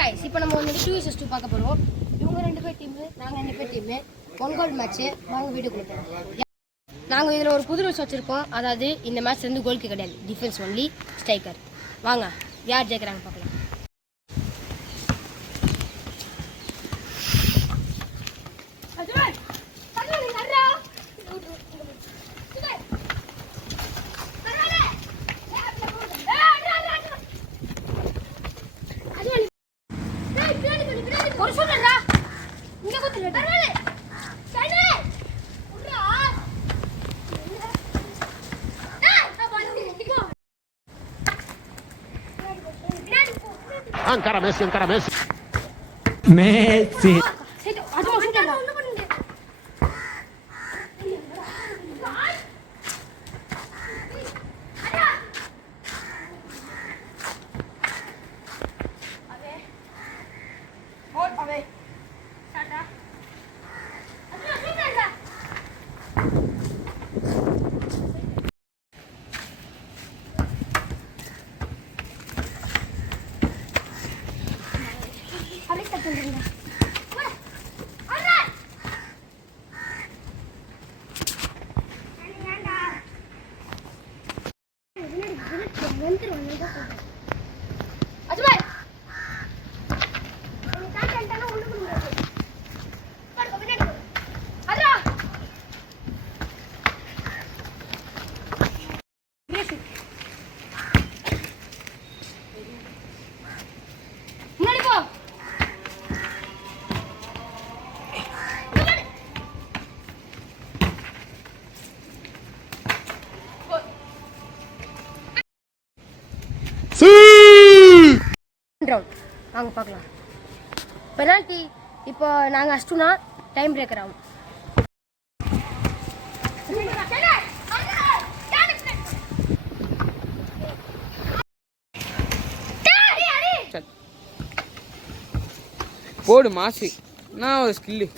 Guys இப்போ நம்ம வந்து 2vs2 பார்க்க போறோம். இவங்க ரெண்டு பேர் டீம், நாங்க ரெண்டு பேர் டீம். One goal match. வாங்க வீடியோக்குள்ள போலாம். நாங்க இதுல ஒரு புது ரூல்ஸ் வச்சிருக்கோம். அதாவது இந்த மேட்ச் வந்து கோல் கிக் கிடையாது. Defence only, striker. வாங்க யார் ஜெயிக்கறாங்க பார்க்கலாம். Encara Messi. Messi. வாங்க பார்க்கலாம். பெனால்டி இப்போ நாங்கள் அஷ்டுனா டைம் பிரேக்கர் ஆகும். போடு மாசு, நான் ஒரு skill.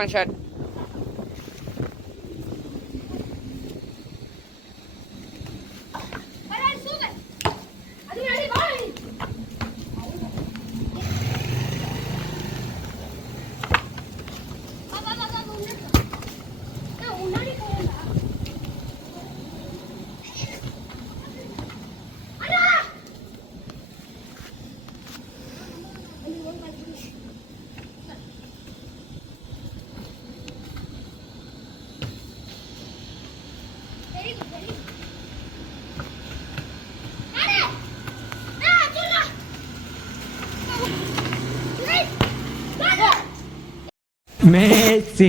One shot. Messi.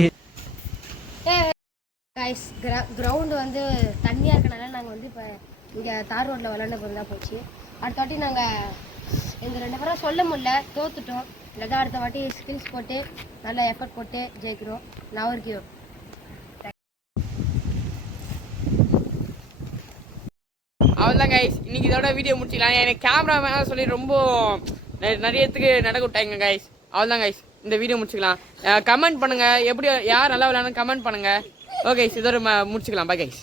Guys ground வந்து தண்ணியாக இருக்கனால நாங்கள் வந்து இப்போ இங்கே தார் ரோட்டில் விளாண்ட போது தான் போச்சு. அடுத்த வாட்டி நாங்கள் எங்கள் ரெண்டு பேரும் சொல்ல முடியல, தோத்துட்டோம். இல்லாதான் அடுத்த வாட்டி ஸ்கில்ஸ் போட்டு நல்லா எஃபர்ட் போட்டு ஜெயிக்கிறோம். நான் ஒரு கியூ. அவ்வளோதான் கைஸ், இன்னைக்கு இதோட வீடியோ முடிச்சிக்கலாம். எனக்கு கேமரா மேலே சொல்லி ரொம்ப நிறையத்துக்கு நடக்க விட்டாங்க கைஸ். அவ்வளோதான் கைஸ், இந்த வீடியோ முடிச்சுக்கலாம். கமெண்ட் பண்ணுங்கள், எப்படி யார் நல்லா விளையாடணும் கமெண்ட் பண்ணுங்கள். ஓகே, இதோட முடிச்சுக்கலாம். Bye guys.